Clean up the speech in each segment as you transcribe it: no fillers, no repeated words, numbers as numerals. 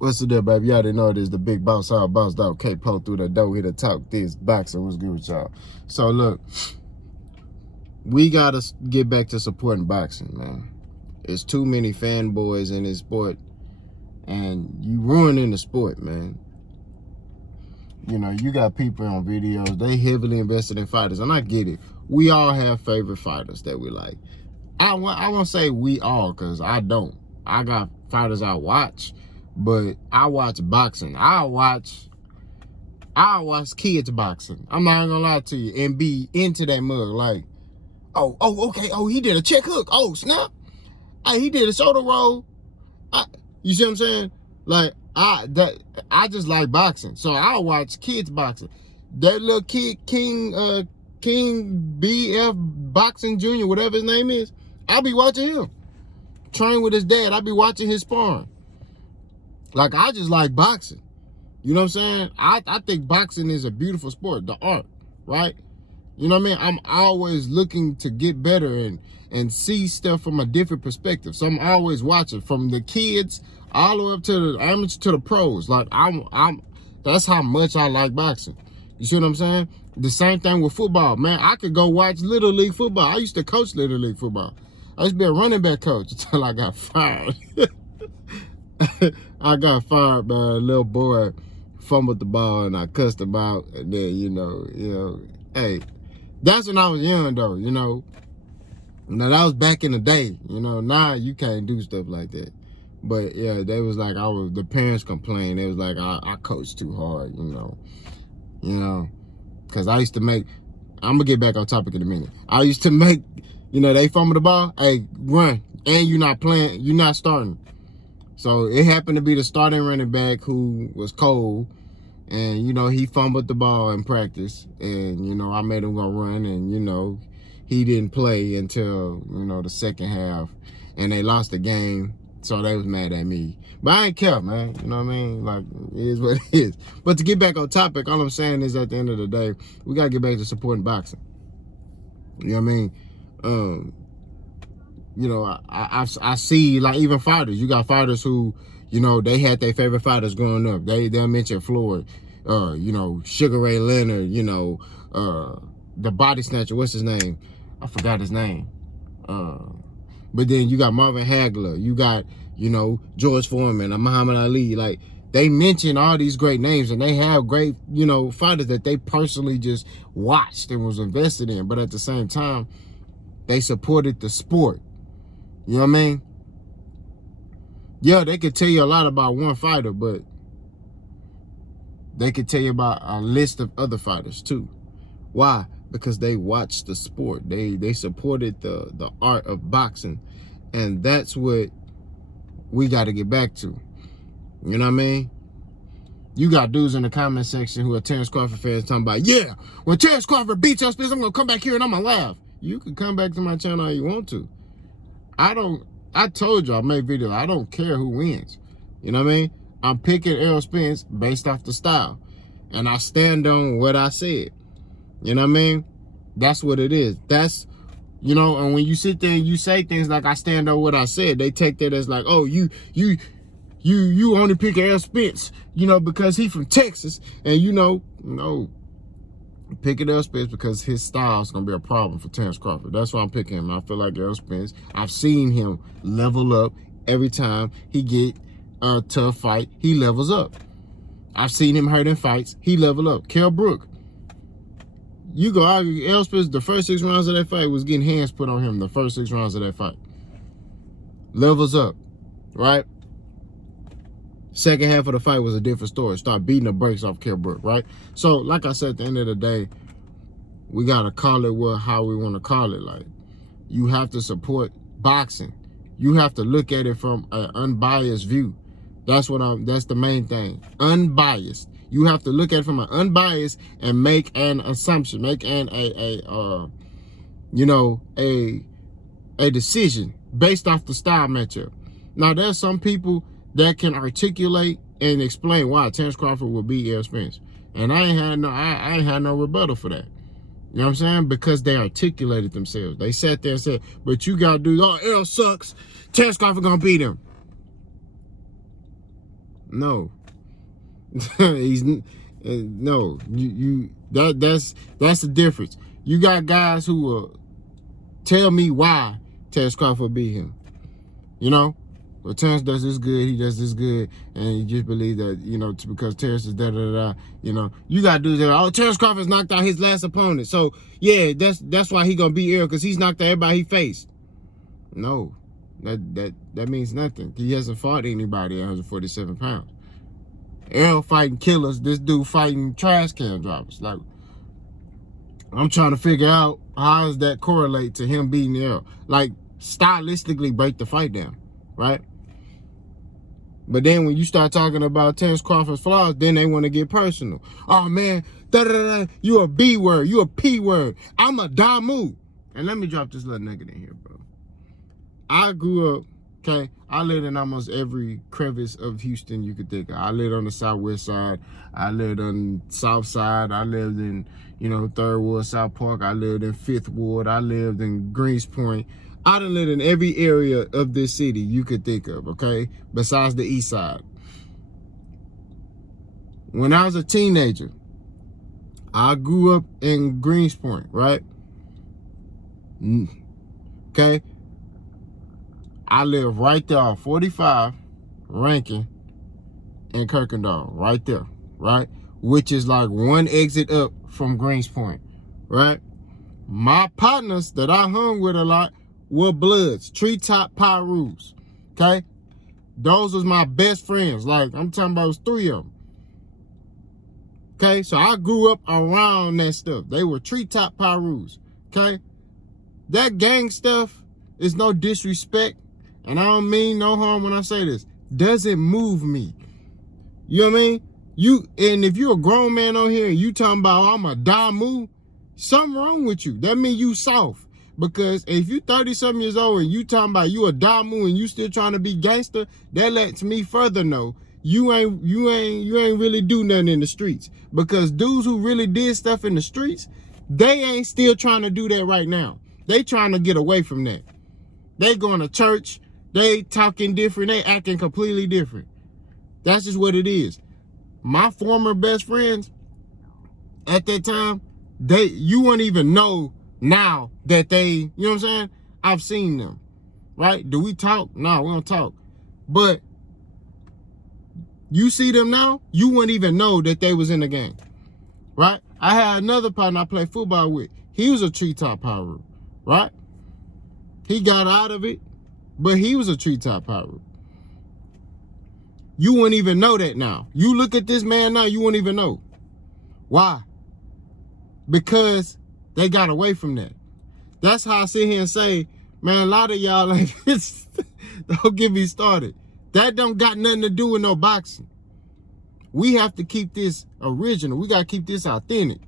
What's the deal, baby? You already know it is the big boss out, boss dog, K-Po through the door here to talk this boxing. What's good with y'all? So look, we gotta get back to supporting boxing, man. There's too many fanboys in this sport, and you ruining the sport, man. You know, you got people on videos, they heavily invested in fighters, and I get it. We all have favorite fighters that we like. I won't say we all, because I don't. I got fighters I watch, but I watch boxing. I watch kids boxing. I'm not gonna lie to you, and be into that mug. Like, okay. Oh, he did a check hook. Oh, snap. He did a shoulder roll. You see what I'm saying? Like, I just like boxing. So I watch kids boxing. That little kid, King BF Boxing Jr., whatever his name is, I'll be watching him. Train with his dad. I'll be watching his sparring. Like, I just like boxing. You know what I'm saying? I think boxing is a beautiful sport, the art, right? You know what I mean? I'm always looking to get better and see stuff from a different perspective. So I'm always watching, from the kids all the way up to the amateurs to the pros. Like, that's how much I like boxing. You see what I'm saying? The same thing with football. Man, I could go watch Little League football. I used to coach Little League football. I used to be a running back coach until I got fired. I got fired by a little boy, fumbled the ball, and I cussed him out. And then, you know, hey, that's when I was young, though, you know. Now, that was back in the day, you know. Now you can't do stuff like that. But yeah, they was like, the parents complained. They was like, I coached too hard, you know, because I used to make, I'm gonna get back on topic in a minute. I used to make, you know, they fumble the ball, hey, run, and you're not playing, you're not starting. So it happened to be the starting running back who was cold, and, you know, he fumbled the ball in practice, and, you know, I made him go run, and, you know, he didn't play until, you know, the second half, and they lost the game. So they was mad at me. But I ain't care, man. You know what I mean? Like, it is what it is. But to get back on topic, all I'm saying is, at the end of the day, we got to get back to supporting boxing. You know what I mean? You know, I see, like, even fighters. You got fighters who, you know, they had their favorite fighters growing up. They'll mention Floyd, you know, Sugar Ray Leonard, you know, the body snatcher, what's his name? I forgot his name. But then you got Marvin Hagler, you got, you know, George Foreman, Muhammad Ali. Like, they mention all these great names, and they have great, you know, fighters that they personally just watched and was invested in. But at the same time, they supported the sport. You know what I mean? Yeah, they could tell you a lot about one fighter, but they could tell you about a list of other fighters too. Why? Because they watched the sport. They supported the art of boxing. And that's what we got to get back to. You know what I mean? You got dudes in the comment section who are Terence Crawford fans talking about, yeah, when Terence Crawford beats us, I'm going to come back here and I'm going to laugh. You can come back to my channel all you want to. I told you I made videos. I don't care who wins. You know what I mean? I'm picking Errol Spence based off the style. And I stand on what I said. You know what I mean? That's what it is. That's, you know, and when you sit there and you say things like, I stand on what I said, they take that as like, oh, you only pick Errol Spence, you know, because he from Texas. And, you know, no, picking Errol Spence because his style is going to be a problem for Terence Crawford. That's why I'm picking him. I feel like Errol Spence, I've seen him level up every time he get a tough fight. He levels up. I've seen him hurt in fights. He level up. Kell Brook. You go argue, Errol Spence, the first 6 rounds of that fight was getting hands put on him the first 6 rounds of that fight. Levels up, right? Second half of the fight was a different story. Start beating the brakes off Kell Brook, right? So, like I said, at the end of the day, we got to call it how we want to call it. Like, you have to support boxing. You have to look at it from an unbiased view. That's the main thing. Unbiased. You have to look at it from an unbiased and make an assumption, make a decision based off the style matchup. Now, there's some people that can articulate and explain why Terence Crawford will beat Errol Spence, and I ain't had no rebuttal for that. You know what I'm saying? Because they articulated themselves. They sat there and said, "But you gotta do, Errol sucks. Terence Crawford gonna beat him." No. He's no. That's the difference. You got guys who will tell me why Terrence Crawford beat him. You know? Well, Terrence does this good, he does this good, and you just believe that, you know, because Terrence is da-da-da-da, you know. You got dudes that are, oh, Terrence Crawford's knocked out his last opponent. So, yeah, that's why he gonna beat Errol, because he's knocked out everybody he faced. No. That means nothing. He hasn't fought anybody at 147 pounds. Errol fighting killers, this dude fighting trash can drivers. Like, I'm trying to figure out how does that correlate to him beating Errol. Like, stylistically break the fight down, right? But then when you start talking about Terrence Crawford's flaws, then they want to get personal. Oh, man, da-da-da-da, you a B word, you a P word. I'm a Damu. And let me drop this little nugget in here, bro. I grew up, okay, I lived in almost every crevice of Houston you could think of. I lived on the southwest side. I lived on the south side. I lived in, you know, 3rd Ward, South Park. I lived in 5th Ward. I lived in Greenspoint. I done lived in every area of this city you could think of, okay, besides the east side. When I was a teenager, I grew up in Greenspoint, right? Okay? I live right there on 45, Rankin, and Kirkendall, right there, right? Which is like one exit up from Greenspoint, right? My partners that I hung with a lot were Bloods, Treetop Pyrus, okay? Those was my best friends. Like, I'm talking about 3 of them. Okay, so I grew up around that stuff. They were Treetop Pyrus, okay? That gang stuff is no disrespect, and I don't mean no harm when I say this, doesn't move me. You know what I mean? And if you're a grown man on here and you talking about, oh, I'm a Damu, something wrong with you. That means you soft. Because if you 30-something years old and you talking about you a Damu and you still trying to be gangster, that lets me further know you ain't really do nothing in the streets. Because dudes who really did stuff in the streets, they ain't still trying to do that right now. They trying to get away from that. They going to church, they talking different, they acting completely different. That's just what it is. My former best friends at that time, you wouldn't even know now that they, you know what I'm saying? I've seen them, right? Do we talk? No, we don't talk. But you see them now, you wouldn't even know that they was in the game, right? I had another partner I played football with. He was a Treetop Pyru, right? He got out of it, but he was a Treetop Pyru. You wouldn't even know that now. You look at this man now, you wouldn't even know. Why? Because they got away from that. That's how I sit here and say, man, a lot of y'all like this, don't get me started. That don't got nothing to do with no boxing. We have to keep this original. We got to keep this authentic.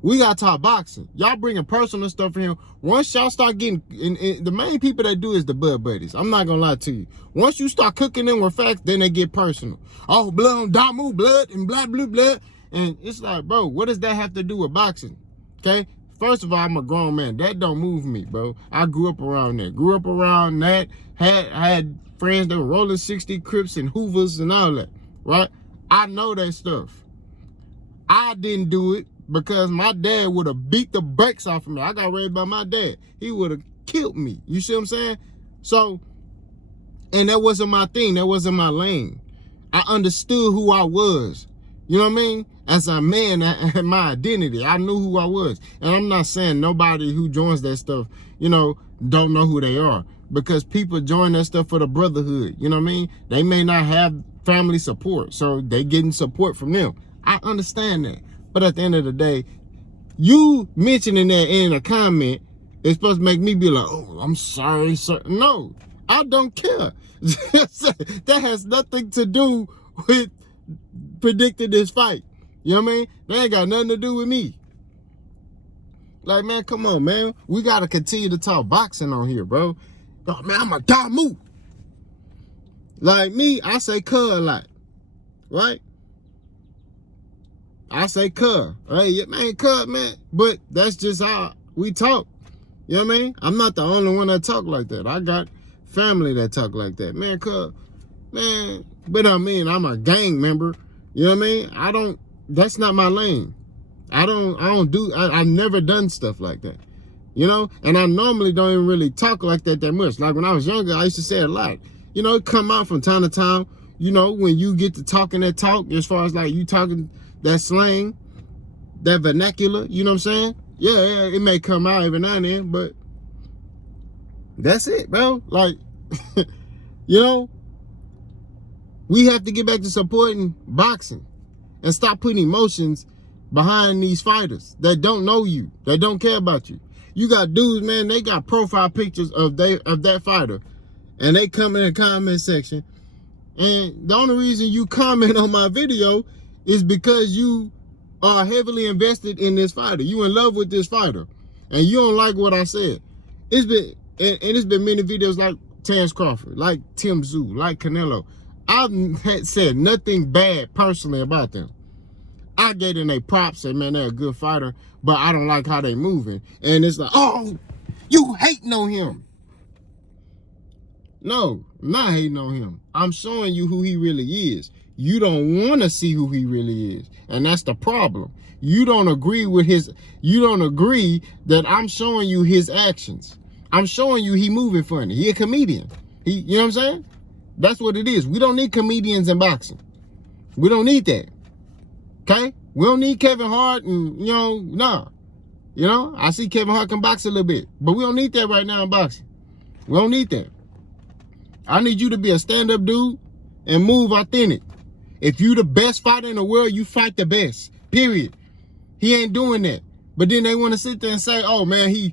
We got to talk boxing. Y'all bringing personal stuff in here. Once y'all start getting, and the main people that do is the Bud Buddies. I'm not going to lie to you. Once you start cooking them with facts, then they get personal. Oh, blood on Damu, blood, and blah, blah, blah. And it's like, bro, what does that have to do with boxing? Okay? First of all, I'm a grown man. That don't move me, bro. I grew up around that. Grew up around that. Had friends that were rolling 60 Crips and Hoovers and all that, right? I know that stuff. I didn't do it because my dad would have beat the brakes off of me. I got raised by my dad. He would have killed me. You see what I'm saying? So, and that wasn't my thing. That wasn't my lane. I understood who I was. You know what I mean? As a man, I had my identity. I knew who I was. And I'm not saying nobody who joins that stuff, you know, don't know who they are. Because people join that stuff for the brotherhood. You know what I mean? They may not have family support. So they getting support from them. I understand that. But at the end of the day, you mentioning that in a comment is supposed to make me be like, oh, I'm sorry, sir. No, I don't care. That has nothing to do with predicting this fight. You know what I mean? That ain't got nothing to do with me. Like, man, come on, man. We got to continue to talk boxing on here, bro. Oh, man, I'm a Damu. Like me, I say cuz a lot, right? I say cuz. Hey, man, cuz, man. But that's just how we talk. You know what I mean? I'm not the only one that talk like that. I got family that talk like that. Man, cuz, man, But I mean, I'm a gang member. You know what I mean? That's not my lane. I've never done stuff like that. You know? And I normally don't even really talk like that much. Like when I was younger, I used to say it a lot. You know, it come out from time to time. You know, when you get to talking that talk, as far as like you talking that slang, that vernacular, you know what I'm saying? Yeah, it may come out every now and then, but that's it, bro. Like, you know, we have to get back to supporting boxing and stop putting emotions behind these fighters that don't know you, that don't care about you. You got dudes, man, they got profile pictures of that fighter, and they come in the comment section, and the only reason you comment on my video is because you are heavily invested in this fighter. You in love with this fighter, and you don't like what I said. It's been many videos like Terence Crawford, like Tim Tszyu, like Canelo. I've said nothing bad personally about them. I gave them their props, say, man, they're a good fighter, but I don't like how they moving. And it's like, oh, you hating on him. No, I'm not hating on him. I'm showing you who he really is. You don't want to see who he really is. And that's the problem. You don't agree that I'm showing you his actions. I'm showing you he moving funny. He a comedian. You know what I'm saying? That's what it is. We don't need comedians in boxing. We don't need that. Okay? We don't need Kevin Hart and, nah. You know, I see Kevin Hart can box a little bit, but we don't need that right now in boxing. We don't need that. I need you to be a stand-up dude and move authentic. If you the best fighter in the world, you fight the best. Period. He ain't doing that. But then they want to sit there and say, oh man,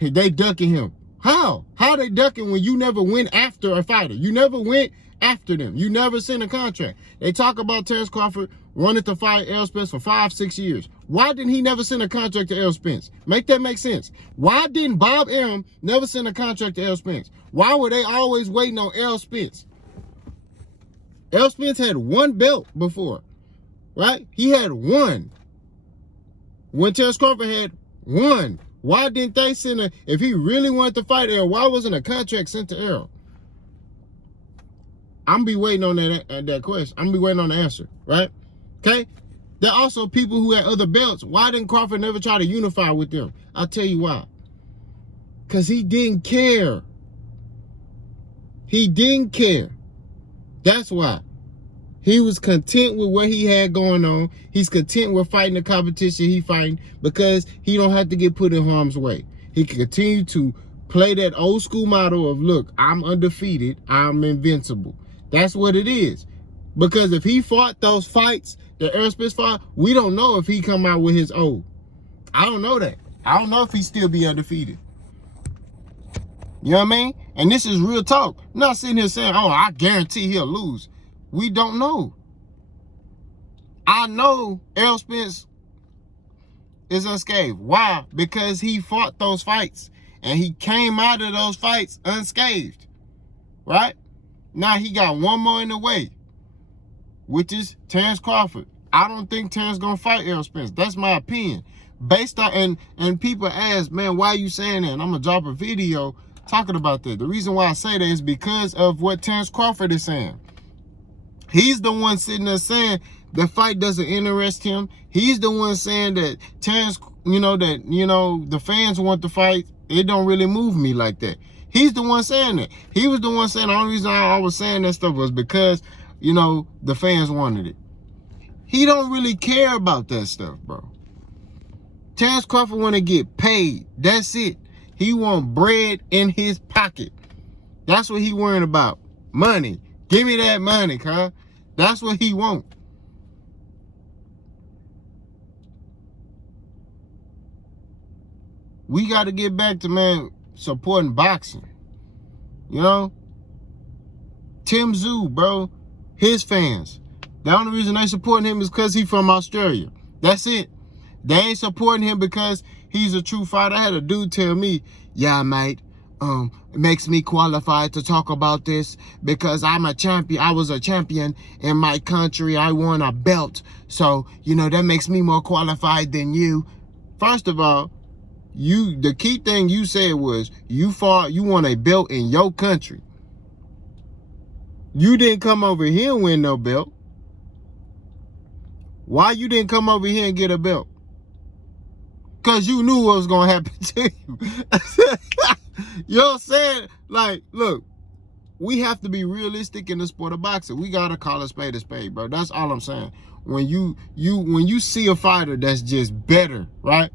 they ducking him. How? How they ducking when you never went after a fighter? You never went after them. You never sent a contract. They talk about Terence Crawford wanted to fight Errol Spence for 5-6 years. Why didn't he never send a contract to Errol Spence? Make that make sense. Why didn't Bob Arum never send a contract to Errol Spence? Why were they always waiting on Errol Spence? Errol Spence had one belt before, right? He had one. When Terence Crawford had one. Why didn't they send if he really wanted to fight Errol, why wasn't a contract sent to Errol? I'm be waiting on that question. I'm be waiting on the answer, right? Okay? There are also people who had other belts. Why didn't Crawford never try to unify with them? I'll tell you why. Because he didn't care. He didn't care. That's why. He was content with what he had going on. He's content with fighting the competition he fighting because he don't have to get put in harm's way. He can continue to play that old school model of, look, I'm undefeated, I'm invincible. That's what it is. Because if he fought those fights, the Errol Spence fight, we don't know if he come out with his O. I don't know that. I don't know if he still be undefeated. You know what I mean? And this is real talk. I'm not sitting here saying, oh, I guarantee he'll lose. We don't know. I know Errol Spence is unscathed. Why? Because he fought those fights. And he came out of those fights unscathed. Right? Now he got one more in the way, which is Terence Crawford. I don't think Terence gonna fight Errol Spence. That's my opinion. Based on, and people ask, man, why are you saying that? And I'm gonna drop a video talking about that. The reason why I say that is because of what Terence Crawford is saying. He's the one sitting there saying the fight doesn't interest him. He's the one saying that Terence, the fans want the fight. It don't really move me like that. He's the one saying that. He was the one saying the only reason I was saying that stuff was because, the fans wanted it. He don't really care about that stuff, bro. Terence Crawford want to get paid. That's it. He want bread in his pocket. That's what he worrying about. Money. Give me that money, huh? That's what he want. We got to get back to, man, supporting boxing. Tim Tszyu, bro, his fans. The only reason they supporting him is because he's from Australia. That's it. They ain't supporting him because he's a true fighter. I had a dude tell me, yeah, mate, it makes me qualified to talk about this because I'm a champion. I was a champion in my country. I won a belt. So, that makes me more qualified than you. First of all, the key thing you said was you won a belt in your country. You didn't come over here and win no belt. Why you didn't come over here and get a belt? Because you knew what was going to happen to you. You know what I'm saying? Like, look, we have to be realistic in the sport of boxing. We got to call a spade, bro. That's all I'm saying. When you see a fighter that's just better, right?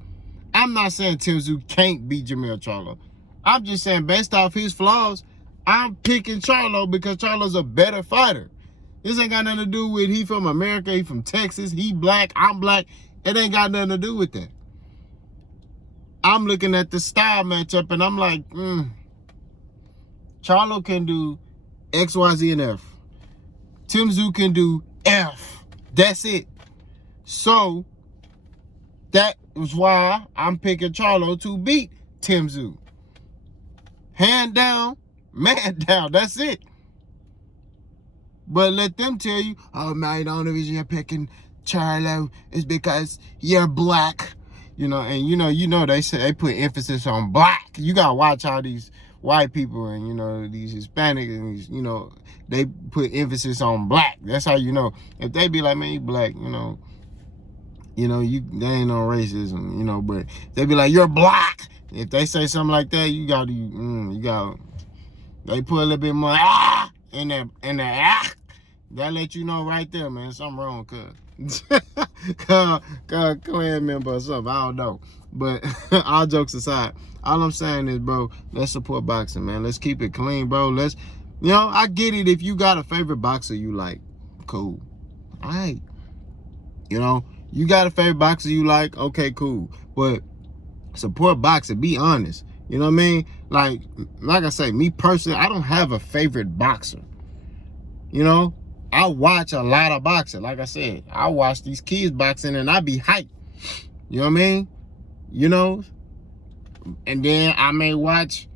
I'm not saying Tim Tszyu can't beat Jermell Charlo. I'm just saying based off his flaws, I'm picking Charlo because Charlo's a better fighter. This ain't got nothing to do with he from America, he from Texas, he black, I'm black. It ain't got nothing to do with that. I'm looking at the style matchup and I'm like, Charlo can do X, Y, Z, and F. Tim Tszyu can do F. That's it. So that is why I'm picking Charlo to beat Tim Tszyu. Hand down, man down. That's it. But let them tell you, oh man, the only reason you're picking Charlo is because you're black. You know, and you know, they say they put emphasis on black. You gotta watch all these white people and, you know, these Hispanic and these, you know, they put emphasis on black. That's how you know. If they be like, man, you black, they ain't no racism, but they be like, you're black. If they say something like that, you got, they put a little bit more in there. That let you know right there, man, something wrong, cuz clan member or something, I don't know. But all jokes aside, all I'm saying is, bro, let's support boxing, man. Let's keep it clean, bro. I get it if you got a favorite boxer you like, cool. All right. You got a favorite boxer you like, okay, cool. But support boxing, be honest. You know what I mean? Like I say, me personally, I don't have a favorite boxer. I watch a lot of boxing. Like I said, I watch these kids boxing and I be hyped. You know what I mean? And then I may watch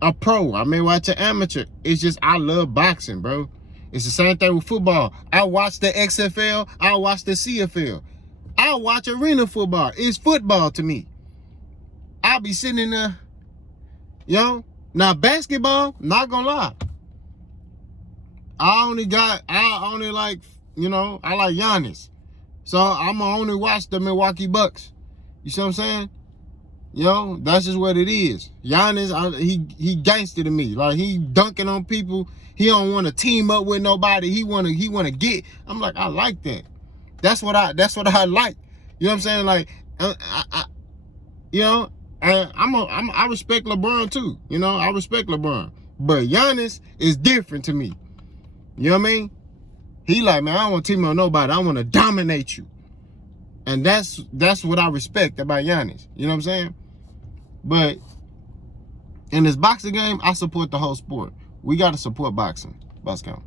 a pro. I may watch an amateur. It's just I love boxing, bro. It's the same thing with football. I watch the XFL. I watch the CFL. I watch arena football. It's football to me. I'll be sitting in there, Now basketball, not gonna lie. I like Giannis. So I'm gonna only watch the Milwaukee Bucks. You see what I'm saying? That's just what it is. Giannis, he gangster to me. Like, he dunking on people. He don't want to team up with nobody. He wanna get. I'm like, I like that. That's what I like. You know what I'm saying? Like, I respect LeBron too. I respect LeBron. But Giannis is different to me. You know what I mean? He like, man, I don't want to team up with nobody. I want to dominate you. And that's what I respect about Giannis. You know what I'm saying? But in this boxing game, I support the whole sport. We got to support boxing. Let's go.